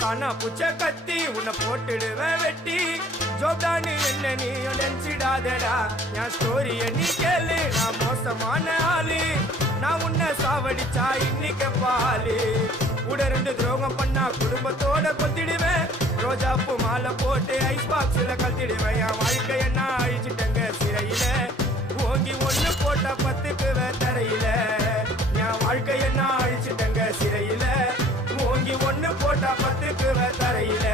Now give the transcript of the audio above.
காணா புச்ச கத்தி உன்னை போட்டுடுவேன் வெட்டி ஜோப்டானு என்ன நீ நினைச்சிடாதடா என் ஸ்டோரிய நீ கேளு நான் மோசமான ஆளு நான் உன்னை சாவடிச்சா இன்னைக்கு பாலு கூட 2 துரோகம் பண்ணா குடும்பத்தோட கொத்திடுவேன் ரோஜாப்பு மாலை போட்டு ஐஸ் பாக்ஸ்ல கழட்டிடுவேன் என் வாழ்க்கைய நான் அழிச்சிட்டேங்க சிறையில ஓங்கி 1 போட்ட 10க்கு தரையில என் வாழ்க்கைய நான் அழிச்சிட்டேங்க சிறையில ஓங்கி 1 போட்டா 10க்கு தரையில